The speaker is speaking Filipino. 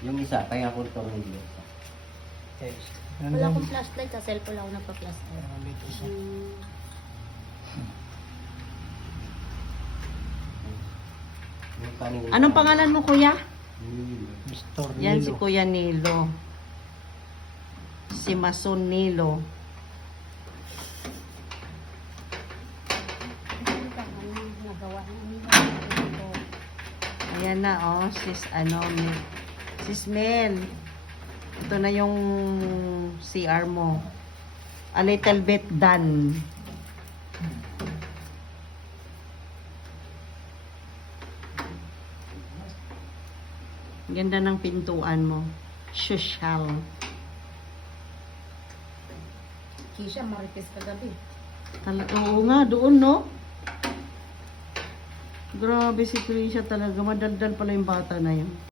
Yung isa, kaya ko ito ng Yes. Wala akong flashlight, sa cellphone lang ako nagpa-flashlight. Dito siya. Anong pangalan mo, kuya? Mr. Yan si Nilo. Kuya Nilo. Si Mason Nilo. Nagawa na Ayan na, oh. Sis Mel. Ito na yung CR mo. A little bit done. Ganda ng pintuan mo. Social. Kisha, marites kagabi. Oo nga, doon, no? Grabe si Trisha talaga. Madaldal pala yung bata na yun.